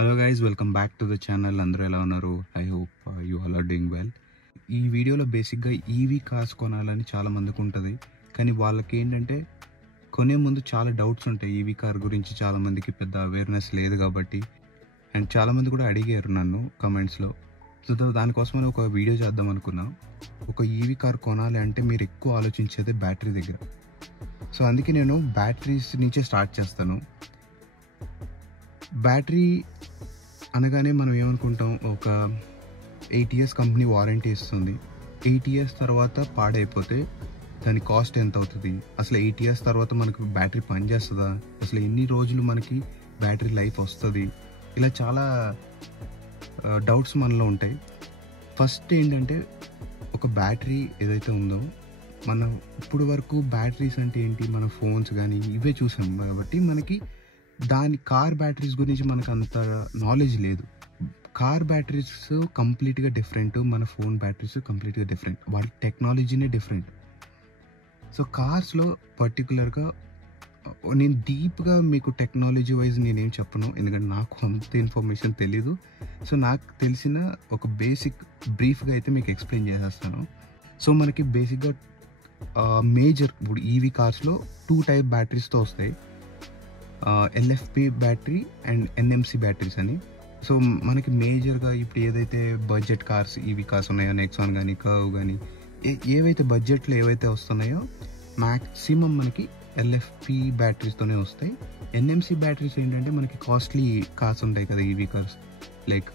Hello guys, welcome back to the channel. అందరూ ఎలా ఉన్నారు? I hope you all are doing well. ఈ వీడియోలో బేసిక్గా ఈవీ కార్స్ కొనాలని చాలా మందికి ఉంటుంది, కానీ వాళ్ళకి ఏంటంటే కొనే ముందు చాలా డౌట్స్ ఉంటాయి. ఈవీ కార్ గురించి చాలామందికి పెద్ద అవేర్నెస్ లేదు కాబట్టి, అండ్ చాలామంది కూడా అడిగారు నన్ను కమెంట్స్లో. సో దానికోసమని ఒక వీడియో చేద్దాం అనుకున్నా. ఒక ఈవీ కార్ కొనాలి అంటే మీరు ఎక్కువ ఆలోచించేది బ్యాటరీ దగ్గర. సో అందుకే నేను బ్యాటరీస్ నుంచే స్టార్ట్ చేస్తాను. బ్యాటరీ అనగానే మనం ఏమనుకుంటాం, ఒక 8 years కంపెనీ వారంటీ ఇస్తుంది. 8 years తర్వాత పాడైపోతే దాని కాస్ట్ ఎంత అవుతుంది, అసలు 8 years తర్వాత మనకు బ్యాటరీ పనిచేస్తుందా, అసలు ఎన్ని రోజులు మనకి బ్యాటరీ లైఫ్ వస్తుంది, ఇలా చాలా డౌట్స్ మనలో ఉంటాయి. ఫస్ట్ ఏంటంటే, ఒక బ్యాటరీ ఏదైతే ఉందో, మనం ఇప్పుడు వరకు బ్యాటరీస్ అంటే ఏంటి, మన ఫోన్స్ కానీ ఇవే చూసాం కాబట్టి మనకి దాని కార్ బ్యాటరీస్ గురించి మనకు అంత నాలెడ్జ్ లేదు. కార్ బ్యాటరీస్ కంప్లీట్గా డిఫరెంట్, మన ఫోన్ బ్యాటరీస్ కంప్లీట్గా డిఫరెంట్, వాటి టెక్నాలజీనే డిఫరెంట్. సో కార్స్లో పర్టికులర్గా నేను డీప్గా మీకు టెక్నాలజీ వైజ్ నేనేం చెప్పను, ఎందుకంటే నాకు అంత ఇన్ఫర్మేషన్ తెలీదు. సో నాకు తెలిసిన ఒక బేసిక్ బ్రీఫ్గా అయితే మీకు ఎక్స్ప్లెయిన్ చేసేస్తాను. సో మనకి బేసిక్గా మేజర్ ఇప్పుడు ఈవీ కార్స్లో 2 type బ్యాటరీస్తో వస్తాయి, LFP battery and NMC batteries అని. సో మనకి మేజర్గా ఇప్పుడు ఏదైతే బడ్జెట్ కార్స్ ఈవీ కార్స్ ఉన్నాయో, నెక్సాన్ కానీ కర్వ్ కానీ ఏవైతే బడ్జెట్లో ఏవైతే వస్తున్నాయో మ్యాక్సిమం మనకి ఎల్ఎఫ్పి బ్యాటరీస్తోనే వస్తాయి. ఎన్ఎంసి బ్యాటరీస్ ఏంటంటే మనకి కాస్ట్లీ కార్స్ ఉంటాయి కదా, ఈవీ కార్స్ లైక్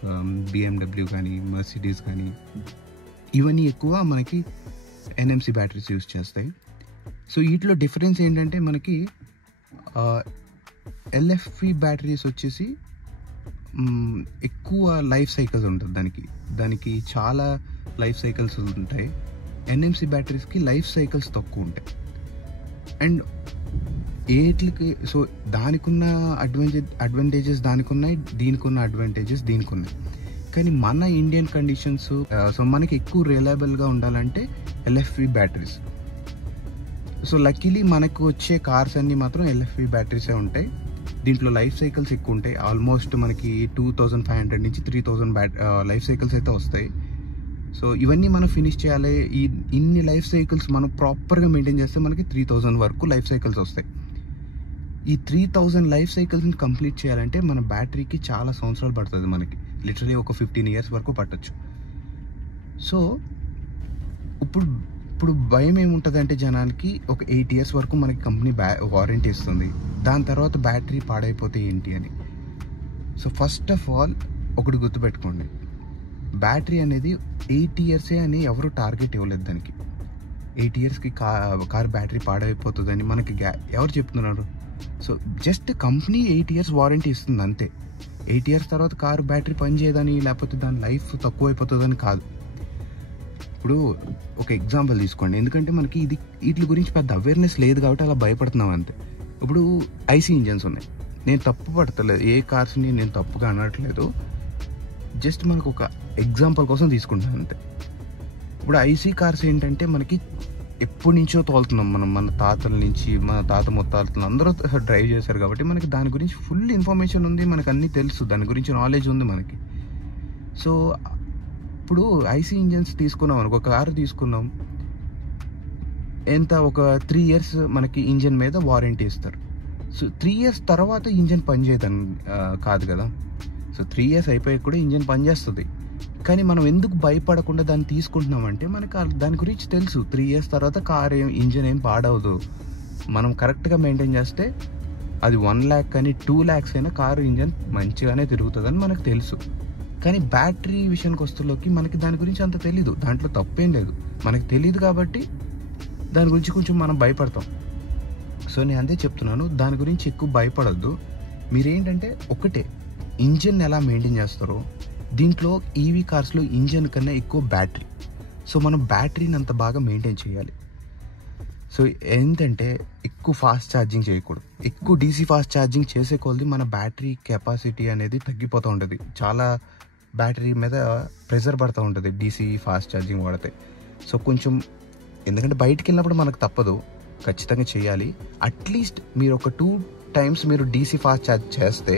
బిఎండబ్ల్యూ కానీ మర్సిడీస్ కానీ, ఇవన్నీ ఎక్కువ మనకి ఎన్ఎంసి బ్యాటరీస్ యూజ్ చేస్తాయి. సో వీటిలో డిఫరెన్స్ ఏంటంటే, మనకి ఎల్ఎఫ్పి బ్యాటరీస్ వచ్చేసి ఎక్కువ లైఫ్ సైకిల్స్ ఉంటుంది, దానికి చాలా లైఫ్ సైకిల్స్ ఉంటాయి. ఎన్ఎంసి బ్యాటరీస్కి లైఫ్ సైకిల్స్ తక్కువ ఉంటాయి. అండ్ ఏట్లకి సో దానికి ఉన్న అడ్వాంటేజెస్ దానికి ఉన్నాయి, దీనికి ఉన్న అడ్వాంటేజెస్ దీనికి ఉన్నాయి. కానీ మన ఇండియన్ కండిషన్స్, సో మనకి ఎక్కువ రిలయబుల్గా ఉండాలంటే ఎల్ఎఫ్వి బ్యాటరీస్. సో లక్కీలీ మనకు వచ్చే కార్స్ అన్నీ మాత్రం ఎల్ఎఫ్వి బ్యాటరీసే ఉంటాయి. దీంట్లో లైఫ్ సైకిల్స్ ఎక్కువ ఉంటాయి. ఆల్మోస్ట్ మనకి 2500 నుంచి 3000 లైఫ్ సైకిల్స్ అయితే వస్తాయి. సో ఇవన్నీ మనం ఫినిష్ చేయాలి. ఇన్ని లైఫ్ సైకిల్స్ మనం ప్రాపర్గా మెయింటైన్ చేస్తే మనకి 3000 వరకు లైఫ్ సైకిల్స్ వస్తాయి. ఈ 3000 లైఫ్ సైకిల్స్ని కంప్లీట్ చేయాలంటే మన బ్యాటరీకి చాలా సంవత్సరాలు పడుతుంది, మనకి లిటరలీ ఒక 15 years వరకు పట్టచ్చు. సో ఇప్పుడు భయం ఏముంటుంది అంటే, జనానికి ఒక 8 years వరకు మనకి కంపెనీ వారంటీ ఇస్తుంది, దాని తర్వాత బ్యాటరీ పాడైపోతే ఏంటి అని. సో ఫస్ట్ ఆఫ్ ఆల్ ఒకటి గుర్తుపెట్టుకోండి, బ్యాటరీ అనేది 8 years అని ఎవరు టార్గెట్ ఇవ్వలేదు దానికి. 8 yearsకి కార్ బ్యాటరీ పాడైపోతుందని మనకి ఎవరు చెప్తున్నారు? So just company 8 years warranty ఇస్తుంది అంతే. 8 years తర్వాత కార్ బ్యాటరీ పనిచేయదని, లేకపోతే దాని లైఫ్ తక్కువ అయిపోతుందని కాదు. ఇప్పుడు ఒక ఎగ్జాంపుల్ తీసుకోండి, ఎందుకంటే మనకి వీటి గురించి పెద్ద అవేర్నెస్ లేదు కాబట్టి అలా భయపడుతున్నాం అంతే. ఇప్పుడు ఐసీ ఇంజన్స్ ఉన్నాయి, నేను తప్పు పడతలేదు, ఏ కార్స్ని నేను తప్పుగా అనట్లేదు, జస్ట్ మనకు ఒక ఎగ్జాంపుల్ కోసం తీసుకుంటాను అంతే. ఇప్పుడు ఐసీ కార్స్ ఏంటంటే మనకి ఎప్పటి నుంచో తోలుతున్నాం మనం, మన తాతల నుంచి, మన తాత ముత్తాతలు అందరూ డ్రైవ్ చేశారు కాబట్టి మనకి దాని గురించి ఫుల్ ఇన్ఫర్మేషన్ ఉంది, మనకు అన్నీ తెలుసు, దాని గురించి నాలెడ్జ్ ఉంది మనకి. సో ఇప్పుడు ఐసీ ఇంజన్స్ తీసుకున్నాం అనుకో, ఒక కారు తీసుకున్నాం, ఎంత ఒక 3 years మనకి ఇంజన్ మీద వారంటీ ఇస్తారు. సో 3 years తర్వాత ఇంజన్ పనిచేయదని కాదు కదా. సో 3 years అయిపోయి కూడా ఇంజన్ పనిచేస్తుంది. కానీ మనం ఎందుకు భయపడకుండా దాన్ని తీసుకుంటున్నామంటే, మనకు దాని గురించి తెలుసు. 3 years తర్వాత కార్ ఇంజన్ ఏం పాడవదు, మనం కరెక్ట్గా మెయింటైన్ చేస్తే అది 1 lakh కానీ 2 lakhs అయినా కారు ఇంజన్ మంచిగానే తిరుగుతుందని మనకు తెలుసు. కానీ బ్యాటరీ విషయానికి వస్తులోకి మనకి దాని గురించి అంత తెలీదు, దాంట్లో తప్పేం లేదు, మనకు తెలియదు కాబట్టి దాని గురించి కొంచెం మనం భయపడతాం. సో నేను అంతే చెప్తున్నాను, దాని గురించి ఎక్కువ భయపడద్దు. మీరేంటంటే ఒకటే, ఇంజన్ ఎలా మెయింటైన్ చేస్తారో, దీంట్లో ఈవీ కార్స్లో ఇంజన్ కన్నా ఎక్కువ బ్యాటరీ. సో మనం బ్యాటరీని అంత బాగా మెయింటైన్ చేయాలి. సో ఏంటంటే ఎక్కువ ఫాస్ట్ ఛార్జింగ్ చేయకూడదు. ఎక్కువ డీసీ ఫాస్ట్ ఛార్జింగ్ చేసే కొలది మన బ్యాటరీ కెపాసిటీ అనేది తగ్గిపోతూ ఉంటుంది, చాలా బ్యాటరీ మీద ప్రెషర్ పడుతూ ఉంటుంది డీసీ ఫాస్ట్ ఛార్జింగ్ వాడితే. సో కొంచెం, ఎందుకంటే బయటికి వెళ్ళినప్పుడు మనకు తప్పదు, ఖచ్చితంగా చేయాలి. అట్లీస్ట్ మీరు ఒక 2 times మీరు డీసీ ఫాస్ట్ ఛార్జ్ చేస్తే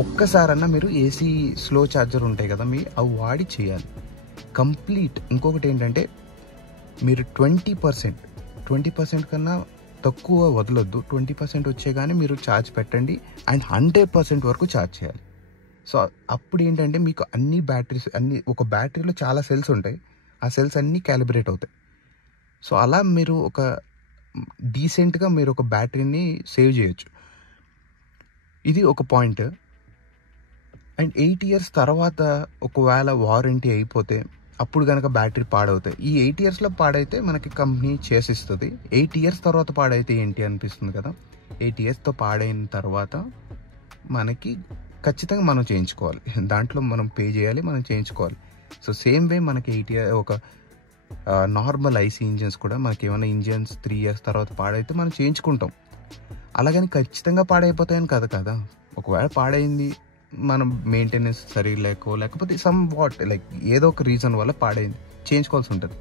ఒక్కసారన్నా మీరు ఏసీ స్లో ఛార్జర్ ఉంటాయి కదా అవి వాడి చేయాలి కంప్లీట్. ఇంకొకటి ఏంటంటే మీరు 20% కన్నా తక్కువ వదలొద్దు. 20% వచ్చే కానీ మీరు ఛార్జ్ పెట్టండి అండ్ 100% వరకు ఛార్జ్ చేయాలి. సో అప్పుడు ఏంటంటే మీకు అన్ని బ్యాటరీస్ ఒక బ్యాటరీలో చాలా సెల్స్ ఉంటాయి, ఆ సెల్స్ అన్నీ క్యాలిబ్రేట్ అవుతాయి. సో అలా మీరు ఒక డీసెంట్గా మీరు ఒక బ్యాటరీని సేవ్ చేయొచ్చు. ఇది ఒక పాయింట్. అండ్ 8 years తర్వాత ఒకవేళ వారంటీ అయిపోతే అప్పుడు కనుక బ్యాటరీ పాడవుతాయి. ఈ 8 yearsలో పాడైతే మనకి కంపెనీ చేసిస్తుంది. 8 years తర్వాత పాడైతే ఏంటి అనిపిస్తుంది కదా. 8 yearsతో పాడైన తర్వాత మనకి ఖచ్చితంగా మనం చేయించుకోవాలి, దాంట్లో మనం పే చేయాలి, మనం చేయించుకోవాలి. సో సేమ్ వే మనకి 8 years ఒక నార్మల్ ఐసీ ఇంజన్స్ కూడా మనకి ఏమైనా ఇంజన్స్ 3 years తర్వాత పాడైతే మనం చేయించుకుంటాం. అలాగని ఖచ్చితంగా పాడైపోతాయని కదా. ఒకవేళ పాడైంది మనం మెయింటెనెన్స్ సరిగా లేకపోతే సమ్ వాట్ లైక్ ఏదో ఒక రీజన్ వల్ల పాడైంది, చేయించుకోవాల్సి ఉంటుంది.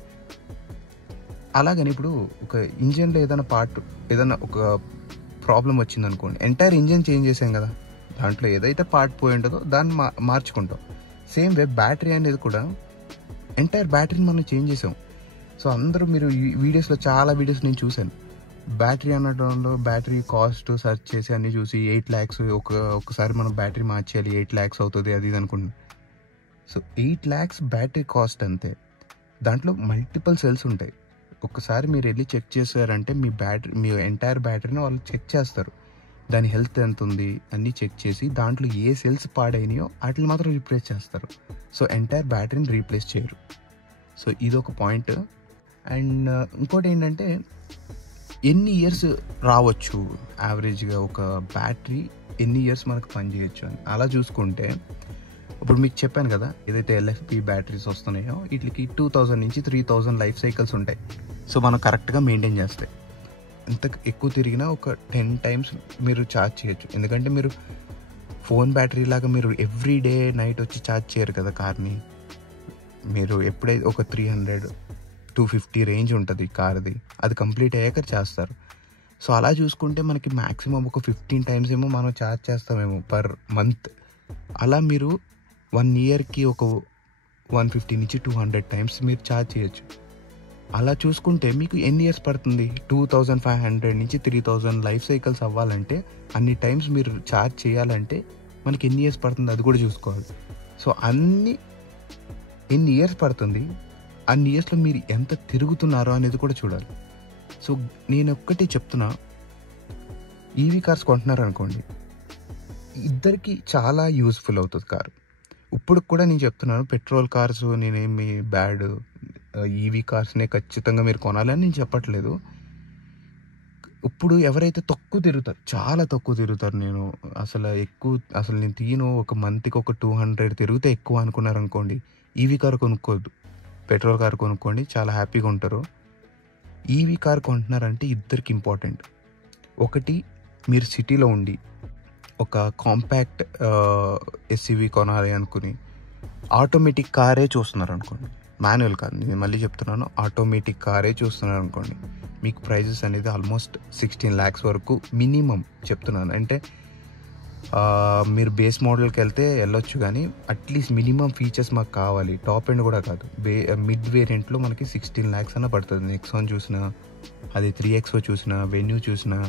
అలాగని ఇప్పుడు ఒక ఇంజన్లో ఏదైనా ఒక ప్రాబ్లం వచ్చింది అనుకోండి, ఎంటైర్ ఇంజన్ చేంజ్ చేసాం కదా, దాంట్లో ఏదైతే పార్ట్ పోయి ఉంటుందో దాన్ని మార్చుకుంటాం. సేమ్ వే బ్యాటరీ అనేది కూడా ఎంటైర్ బ్యాటరీని మనం చేంజ్ చేసాం. సో అందరూ మీరు వీడియోస్లో చాలా వీడియోస్ నేను చూశాను, బ్యాటరీ అనడంలో బ్యాటరీ కాస్ట్ సెర్చ్ చేసి అన్నీ చూసి 8 lakhs ఒకసారి మనం బ్యాటరీ మార్చేయాలి, 8 lakhs అవుతుంది అది ఇది అనుకుంటున్నాం. సో 8 lakhs బ్యాటరీ కాస్ట్ అంతే. దాంట్లో మల్టిపుల్ సెల్స్ ఉంటాయి. ఒకసారి మీరు వెళ్ళి చెక్ చేశారంటే మీ ఎంటైర్ బ్యాటరీని వాళ్ళు చెక్ చేస్తారు, దాని హెల్త్ ఎంత ఉంది అన్నీ చెక్ చేసి దాంట్లో ఏ సెల్స్ పాడైనాయో వాటిని మాత్రం రీప్లేస్ చేస్తారు. సో ఎంటైర్ బ్యాటరీని రీప్లేస్ చేయరు. సో ఇదొక పాయింట్. అండ్ ఇంకోటి ఏంటంటే ఎన్ని ఇయర్స్ రావచ్చు యావరేజ్గా ఒక బ్యాటరీ, ఎన్ని ఇయర్స్ మనకు పనిచేయచ్చు అని అలా చూసుకుంటే, ఇప్పుడు మీకు చెప్పాను కదా ఏదైతే LFP బ్యాటరీస్ వస్తున్నాయో వీటికి 2000 నుంచి 3000 లైఫ్ సైకిల్స్ ఉంటాయి. సో మనం కరెక్ట్గా మెయింటైన్ చేస్తే ఎంత ఎక్కువ తిరిగినా ఒక 10 times మీరు ఛార్జ్ చేయొచ్చు. ఎందుకంటే మీరు ఫోన్ బ్యాటరీ లాగా మీరు ఎవ్రీ డే నైట్ వచ్చి ఛార్జ్ చేయరు కదా కార్ని. మీరు ఎప్పుడైతే ఒక 300-250 రేంజ్ ఉంటుంది కార్ది, అది కంప్లీట్ అయ్యాక చేస్తారు. సో అలా చూసుకుంటే మనకి మ్యాక్సిమం ఒక 15 times ఏమో మనం ఛార్జ్ చేస్తామేమో పర్ మంత్. అలా మీరు 1 yearకి ఒక 150 నుంచి 200 times మీరు ఛార్జ్ చేయొచ్చు. అలా చూసుకుంటే మీకు ఎన్ని ఇయర్స్ పడుతుంది, 2500 నుంచి 3000 లైఫ్ సైకిల్స్ అవ్వాలంటే అన్ని టైమ్స్ మీరు ఛార్జ్ చేయాలంటే మనకి ఎన్ని ఇయర్స్ పడుతుంది అది కూడా చూసుకోవాలి. సో ఎన్ని ఇయర్స్ పడుతుంది, అన్ని ఇయర్స్లో మీరు ఎంత తిరుగుతున్నారో అనేది కూడా చూడాలి. సో నేను ఒక్కటే చెప్తున్నా, ఈవీ కార్స్ కొంటున్నారు అనుకోండి, ఇద్దరికి చాలా యూస్ఫుల్ అవుతుంది కారు. ఇప్పుడు కూడా నేను చెప్తున్నాను, పెట్రోల్ కార్స్ నేనేమి బ్యాడ్, ఈవీ కార్స్నే ఖచ్చితంగా మీరు కొనాలని నేను చెప్పట్లేదు. ఇప్పుడు ఎవరైతే చాలా తక్కువ తిరుగుతారు, అసలు నేను తీయను, ఒక మంత్కి ఒక 200 తిరిగితే ఎక్కువ అనుకున్నారనుకోండి, ఈవీ కార్ కొనుక్కోవద్దు, పెట్రోల్ కార్ కొనుక్కోండి, చాలా హ్యాపీగా ఉంటారు. ఈవీ కార్ కొంటున్నారంటే ఇద్దరికి ఇంపార్టెంట్. ఒకటి, మీరు సిటీలో ఉండి ఒక కాంపాక్ట్ ఎస్యూవీ కొనాలి అనుకుని ఆటోమేటిక్ కారే చూస్తున్నారు అనుకోండి, మాన్యువల్ కార్, నేను మళ్ళీ చెప్తున్నాను, ఆటోమేటిక్ కారే చూస్తున్నారు అనుకోండి, మీకు ప్రైజెస్ అనేది ఆల్మోస్ట్ 16 lakhs వరకు మినిమం చెప్తున్నాను. అంటే మీరు బేస్ మోడల్కి వెళ్ళొచ్చు, కానీ అట్లీస్ట్ మినిమం ఫీచర్స్ మాకు కావాలి, టాప్ ఎండ్ కూడా కాదు, మిడ్ వేరియంట్లో మనకి 16 lakhs అన్న పడుతుంది. నెక్సాన్ చూసినా, అది 3XO చూసినా, వెన్యూ చూసినా,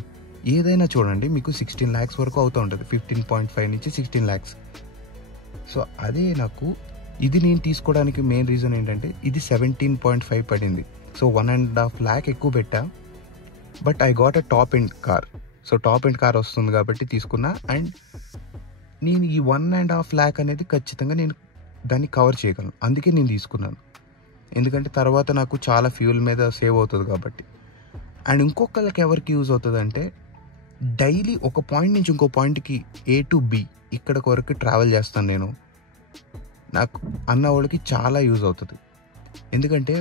ఏదైనా చూడండి మీకు 16 lakhs వరకు అవుతూ ఉంటుంది, 15.5 నుంచి 16 lakhs. సో అదే ఇది నేను తీసుకోవడానికి మెయిన్ రీజన్ ఏంటంటే ఇది 17.5 పడింది. సో 1.5 lakh ఎక్కువ పెట్టా, but I got a top end car. So top end car వస్తుంది కాబట్టి తీసుకున్నా. అండ్ నేను ఈ 1.5 lakh అనేది ఖచ్చితంగా నేను దాన్ని కవర్ చేయగలను, అందుకే నేను తీసుకున్నాను. ఎందుకంటే తర్వాత నాకు చాలా ఫ్యూల్ మీద సేవ్ అవుతుంది కాబట్టి. అండ్ ఇంకొకరికి ఎవరికి యూజ్ అవుతుంది అంటే, డైలీ ఒక పాయింట్ నుంచి ఇంకో పాయింట్కి A to B ఇక్కడ వరకు ట్రావెల్ చేస్తాను నేను, నాకు అన్న వాళ్ళకి చాలా యూజ్ అవుతుంది. ఎందుకంటే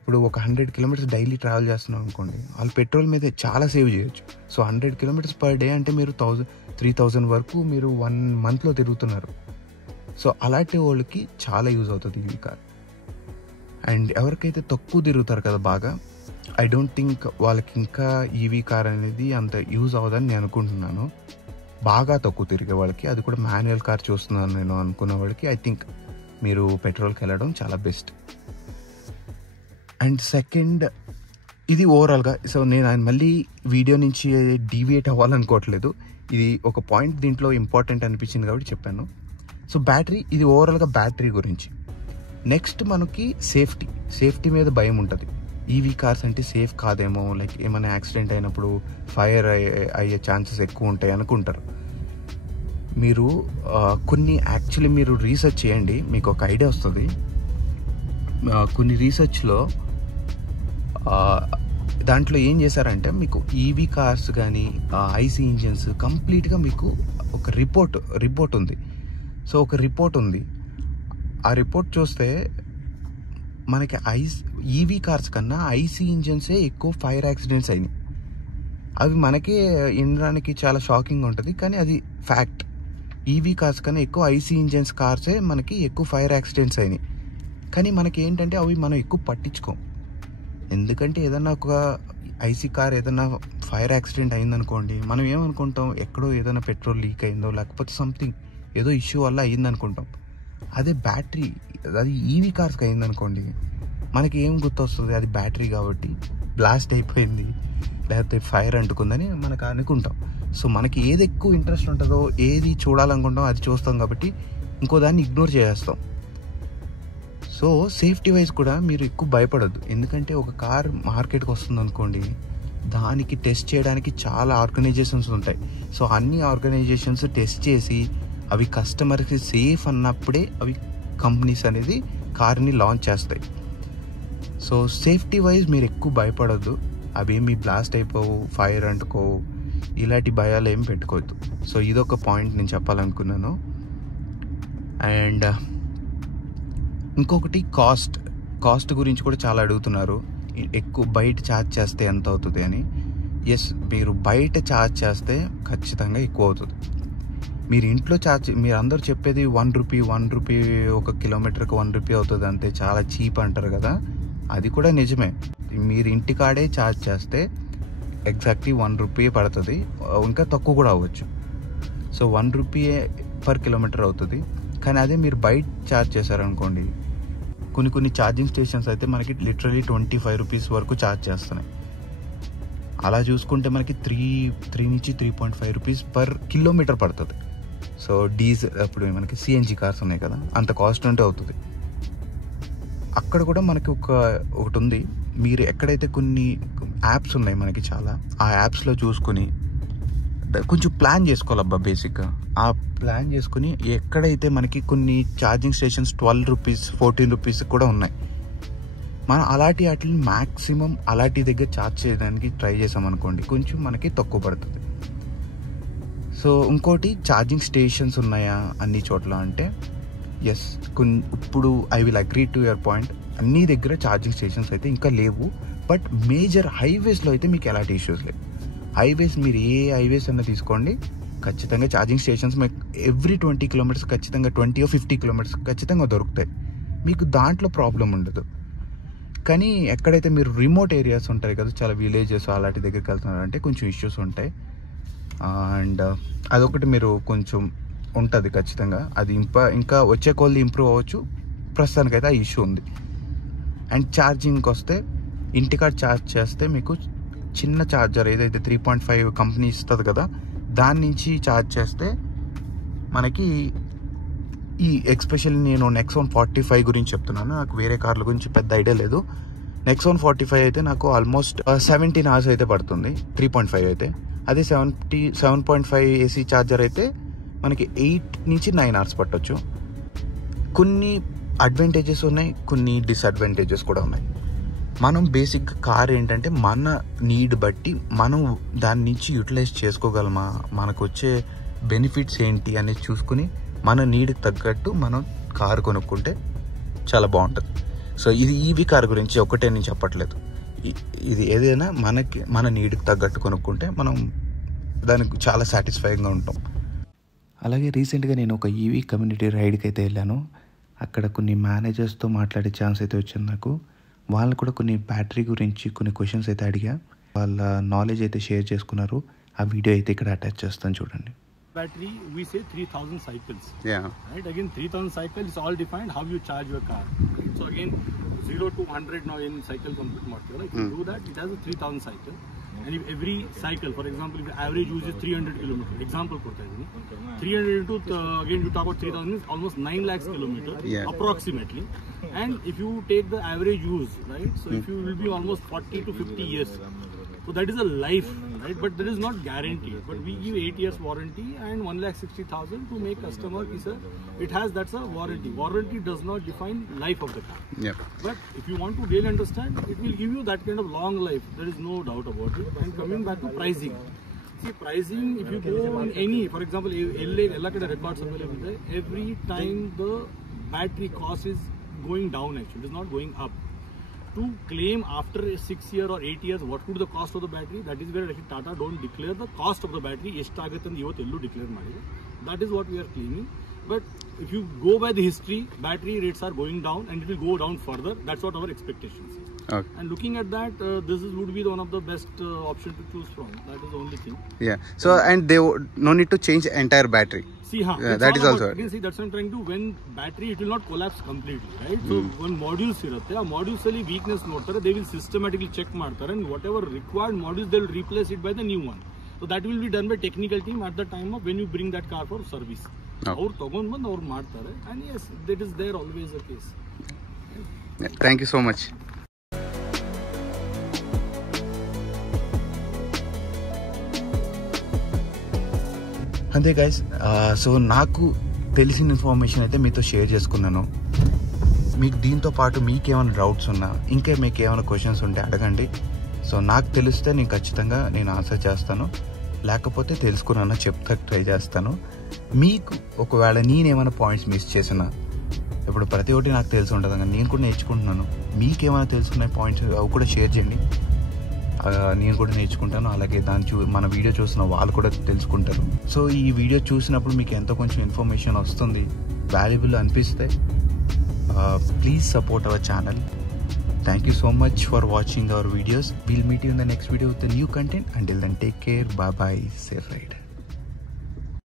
ఇప్పుడు ఒక 100 kilometers డైలీ ట్రావెల్ చేస్తున్నాం అనుకోండి, వాళ్ళు పెట్రోల్ మీద చాలా సేవ్ చేయొచ్చు. సో 100 kilometers పర్ డే అంటే మీరు 3,000 వరకు మీరు 1 monthలో తిరుగుతున్నారు. సో అలాంటి వాళ్ళకి చాలా యూజ్ అవుతుంది ఈవీ కార్. అండ్ ఎవరికైతే తక్కువ తిరుగుతారు కదా బాగా, ఐ డోంట్ థింక్ వాళ్ళకి ఇంకా ఈవీ కార్ అనేది అంత యూజ్ అవ్వదని నేను అనుకుంటున్నాను. బాగా తక్కువ తిరిగే వాళ్ళకి, అది కూడా మాన్యువల్ కార్ చూస్తున్నాను నేను అనుకున్న వాళ్ళకి, ఐ థింక్ మీరు పెట్రోల్కి వెళ్ళడం చాలా బెస్ట్. అండ్ సెకండ్, ఇది ఓవరాల్గా, సో నేను మళ్ళీ వీడియో నుంచి డీవియేట్ అవ్వాలనుకోవట్లేదు, ఇది ఒక పాయింట్ దీంట్లో ఇంపార్టెంట్ అనిపించింది కాబట్టి చెప్పాను. సో బ్యాటరీ, ఇది ఓవరాల్గా బ్యాటరీ గురించి. నెక్స్ట్ మనకి సేఫ్టీ మీద భయం ఉంటుంది. ఈవీ కార్స్ అంటే సేఫ్ కాదేమో, లైక్ ఏమైనా యాక్సిడెంట్ అయినప్పుడు ఫైర్ అయ్యే ఛాన్సెస్ ఎక్కువ ఉంటాయి అనుకుంటారు. మీరు యాక్చువల్లీ మీరు రీసెర్చ్ చేయండి, మీకు ఒక ఐడియా వస్తుంది. కొన్ని రీసెర్చ్లో దాంట్లో ఏం చేశారంటే, మీకు ఈవీ కార్స్ కానీ ఐసీ ఇంజిన్స్ కంప్లీట్గా మీకు ఒక రిపోర్ట్ ఉంది. సో ఒక రిపోర్ట్ ఉంది, ఆ రిపోర్ట్ చూస్తే మనకి ఈవీ కార్స్ కన్నా ఐసీ ఇంజిన్సే ఎక్కువ ఫైర్ యాక్సిడెంట్స్ అయినాయి. అవి మనకే వినడానికి చాలా షాకింగ్గా ఉంటుంది, కానీ అది ఫ్యాక్ట్. ఈవీ కార్స్ కన్నా ఎక్కువ ఐసీ ఇంజిన్స్ కార్సే మనకి ఎక్కువ ఫైర్ యాక్సిడెంట్స్ అయినాయి. కానీ మనకి ఏంటంటే అవి మనం ఎక్కువ పట్టించుకోం. ఎందుకంటే ఏదన్నా ఒక ఐసీ కార్ ఏదైనా ఫైర్ యాక్సిడెంట్ అయిందనుకోండి, మనం ఏమనుకుంటాం, ఎక్కడో ఏదైనా పెట్రోల్ లీక్ అయిందో లేకపోతే సంథింగ్ ఏదో ఇష్యూ వల్ల అయ్యిందనుకుంటాం. అదే బ్యాటరీ, అది ఈవీ కార్స్కి అయిందనుకోండి, మనకి ఏం గుర్తొస్తుంది, అది బ్యాటరీ కాబట్టి బ్లాస్ట్ అయిపోయింది లేకపోతే ఫైర్ అంటుకుందని మనకు అనుకుంటాం. సో మనకి ఏది ఎక్కువ ఇంట్రెస్ట్ ఉంటుందో, ఏది చూడాలనుకుంటాం అది చూస్తాం కాబట్టి ఇంకో దాన్ని ఇగ్నోర్ చేసేస్తాం. సో సేఫ్టీ వైజ్ కూడా మీరు ఎక్కువ భయపడద్దు, ఎందుకంటే ఒక కార్ మార్కెట్కి వస్తుంది అనుకోండి, దానికి టెస్ట్ చేయడానికి చాలా ఆర్గనైజేషన్స్ ఉంటాయి. సో అన్ని ఆర్గనైజేషన్స్ టెస్ట్ చేసి అవి కస్టమర్కి సేఫ్ అన్నప్పుడే అవి కంపెనీస్ అనేది కార్ని లాంచ్ చేస్తాయి. సో సేఫ్టీ వైజ్ మీరు ఎక్కువ భయపడద్దు, అవేమి బ్లాస్ట్ అయిపోవు, ఫైర్ అంటుకోవు, ఇలాంటి భయాలు ఏమి పెట్టుకోవద్దు. సో ఇదొక పాయింట్ నేను చెప్పాలనుకున్నాను. అండ్ ఇంకొకటి కాస్ట్ గురించి కూడా చాలా అడుగుతున్నారు, ఎక్కువ బయట ఛార్జ్ చేస్తే ఎంత అవుతుంది అని. ఎస్, మీరు బయట ఛార్జ్ చేస్తే ఖచ్చితంగా ఎక్కువ అవుతుంది. మీరు ఇంట్లో మీరు అందరూ చెప్పేది 1 రూపీ ఒక కిలోమీటర్కి 1 రూపీ అవుతుంది అంతే, చాలా చీప్ అంటారు కదా, అది కూడా నిజమే. మీరు ఇంటికాడే ఛార్జ్ చేస్తే ఎగ్జాక్ట్లీ 1 రూపీ పడుతుంది, ఇంకా తక్కువ కూడా అవ్వచ్చు. సో 1 రూపీ పర్ కిలోమీటర్ అవుతుంది. కానీ అదే మీరు బయట ఛార్జ్ చేశారనుకోండి, కొన్ని ఛార్జింగ్ స్టేషన్స్ అయితే మనకి లిటరలీ 25 రూపీస్ వరకు ఛార్జ్ చేస్తున్నాయి. అలా చూసుకుంటే మనకి 3 నుంచి 3.5 రూపీస్ పర్ కిలోమీటర్ పడుతుంది. సో డీజిల్, అప్పుడు మనకి సిఎన్జి కార్స్ ఉన్నాయి కదా, అంత కాస్ట్ ఉంటే అవుతుంది. అక్కడ కూడా మనకి ఒకటి ఉంది, మీరు ఎక్కడైతే కొన్ని యాప్స్ ఉన్నాయి మనకి చాలా, ఆ యాప్స్లో చూసుకుని కొంచెం ప్లాన్ చేసుకోవాలబ్బా. బేసిక్గా ఆ ప్లాన్ చేసుకుని ఎక్కడైతే మనకి కొన్ని ఛార్జింగ్ స్టేషన్స్ 12 రూపీస్ 14 రూపీస్ కూడా ఉన్నాయి, మనం వాటిని మ్యాక్సిమం అలాంటి దగ్గర ఛార్జ్ చేయడానికి ట్రై చేసామనుకోండి, కొంచెం మనకి తక్కువ పడుతుంది. సో ఇంకోటి, ఛార్జింగ్ స్టేషన్స్ ఉన్నాయా అన్ని చోట్ల అంటే, ఎస్, ఇప్పుడు I will agree to your point, అన్ని దగ్గర ఛార్జింగ్ స్టేషన్స్ అయితే ఇంకా లేవు. బట్ మేజర్ హైవేస్లో అయితే మీకు ఎలాంటి ఇష్యూస్ లేవు. హైవేస్, మీరు ఏ హైవేస్ అన్నా తీసుకోండి, ఖచ్చితంగా ఛార్జింగ్ స్టేషన్స్ మీకు ఎవ్రీ 20 కిలోమీటర్స్ ఖచ్చితంగా, 20 or 50 కిలోమీటర్స్ ఖచ్చితంగా దొరుకుతాయి, మీకు దాంట్లో ప్రాబ్లం ఉండదు. కానీ ఎక్కడైతే మీరు రిమోట్ ఏరియాస్ ఉంటాయి కదా, చాలా విలేజెస్ అలాంటి దగ్గరికి వెళ్తున్నారంటే కొంచెం ఇష్యూస్ ఉంటాయి. అండ్ అదొకటి మీరు కొంచెం ఉంటుంది ఖచ్చితంగా, అది ఇంకా వచ్చే కొద్ది ఇంప్రూవ్ అవ్వచ్చు. ప్రస్తుతానికైతే ఆ ఇష్యూ ఉంది. అండ్ ఛార్జింగ్కి వస్తే, ఇంటికాడ ఛార్జ్ చేస్తే మీకు చిన్న ఛార్జర్ ఏదైతే 3.5 కంపెనీ ఇస్తుంది కదా, దాని నుంచి ఛార్జ్ చేస్తే మనకి ఎక్స్పెషల్లీ నేను నెక్సాన్ 45 గురించి చెప్తున్నాను, నాకు వేరే కార్ల గురించి పెద్ద ఐడియా లేదు. నెక్సాన్ 45 అయితే నాకు ఆల్మోస్ట్ 17 hours అయితే పడుతుంది, 3.5 అయితే. అదే 7.5 ఏసీ ఛార్జర్ అయితే మనకి 8 నుంచి 9 hours పట్టొచ్చు. కొన్ని అడ్వాంటేజెస్ ఉన్నాయి, కొన్ని డిసడ్వాంటేజెస్ కూడా ఉన్నాయి. మనం బేసిక్ కార్ ఏంటంటే మన నీడ్ బట్టి మనం దాని నుంచి యూటిలైజ్ చేసుకోగలమా, మనకు వచ్చే బెనిఫిట్స్ ఏంటి అనేది చూసుకుని మన నీడ్కి తగ్గట్టు మనం కారు కొనుక్కుంటే చాలా బాగుంటుంది. సో ఇది ఈవీ కార్ గురించి ఒకటే నేను చెప్పట్లేదు, ఇది ఏదైనా మన నీడ్కి తగ్గట్టు కొనుక్కుంటే మనం దానికి చాలా సాటిస్ఫైయింగ్గా ఉంటాం. అలాగే రీసెంట్గా నేను ఒక ఈవీ కమ్యూనిటీ రైడ్కి అయితే వెళ్ళాను. అక్కడ కొన్ని మేనేజర్స్తో మాట్లాడే ఛాన్స్ అయితే వచ్చింది నాకు. వాళ్ళు కూడా కొన్ని బ్యాటరీ గురించి కొన్ని క్వశ్చన్స్ అయితే అడిగా, వాళ్ళ నాలెడ్జ్ అయితే షేర్ చేసుకున్నారు. ఆ వీడియో అయితే ఇక్కడ అటాచ్ చేస్తాను, చూడండి. battery, we say 3000 cycles. Yeah. Right? Again, 3000 cycles is all defined how you charge your car. Right? So again, 0 to 100 now in cycle complete module. If you do that, it has a 3000 cycle. And if every cycle, for example, if the average use is 300 kilometers, example, 300 into, again you talk about 3000 is almost 9 lakhs kilometers, Yeah. approximately. And if you take the average use, right, so if you will be almost 40 to 50 years. So that is a life, right? But that is not guaranteed. But we give 8 years warranty and 1,60,000 to make customer. It has, that's a warranty. Warranty does not define life of the car. Yeah. But if you want to really understand, it will give you that kind of long life. There is no doubt about it. And coming back to pricing. See, pricing, if you go in any, for example, LA records available there, every time the battery cost is going down actually, it is not going up. To claim after 6 years or 8 years what could the cost of the battery, that is where actually Tata don't declare the cost of the battery. Declare that is what we are claiming. But if you go by the history, battery rates are going down and it will go down further. That's what our expectations is. Okay. And looking at that, would be one of the best option to choose from. That is the only thing. Yeah. So and they no need to change entire battery. See, yeah, that is also. Again, see, that's what I'm trying to. When battery, it will not collapse completely, right? So when modules irutte, a modules ali weakness notere, they will systematically check ಮಾಡ್ತಾರೆ, and whatever required modules, they will replace it by the new one. So that will be done by technical team at the time of when you bring that car for service. ಅವ್ರು ತಗೊಂಡು ಬಂದು ಅವ್ರು ಮಾಡ್ತಾರೆ, and yes, that is there always the case. Yeah, thank you so much. అంతే guys, so నాకు తెలిసిన information అయితే మీతో షేర్ చేసుకున్నాను. మీకు దీంతో పాటు మీకేమైనా డౌట్స్ ఉన్నా, ఇంకా మీకు ఏమైనా క్వశ్చన్స్ ఉంటే అడగండి. సో నాకు తెలిస్తే నేను ఖచ్చితంగా ఆన్సర్ చేస్తాను, లేకపోతే తెలుసుకున్నా చెప్తా ట్రై చేస్తాను. మీకు ఒకవేళ నేనేమైనా పాయింట్స్ మిస్ చేసినా, ఇప్పుడు ప్రతి ఒక్కటి నాకు తెలిసి ఉంటుంది కానీ నేను కూడా నేర్చుకుంటున్నాను. మీకేమైనా తెలుసుకునే పాయింట్స్ అవి కూడా షేర్ చేయండి, నేను కూడా నేర్చుకుంటాను. అలాగే మన వీడియో చూసిన వాళ్ళు కూడా తెలుసుకుంటారు. సో ఈ వీడియో చూసినప్పుడు మీకు ఎంతో కొంచెం ఇన్ఫర్మేషన్ వస్తుంది, వాల్యుబుల్ అనిపిస్తే please support our channel. Thank you so much for watching our videos. We'll meet you in the next video with the new content. Until then, take care. Bye bye. Safe ride.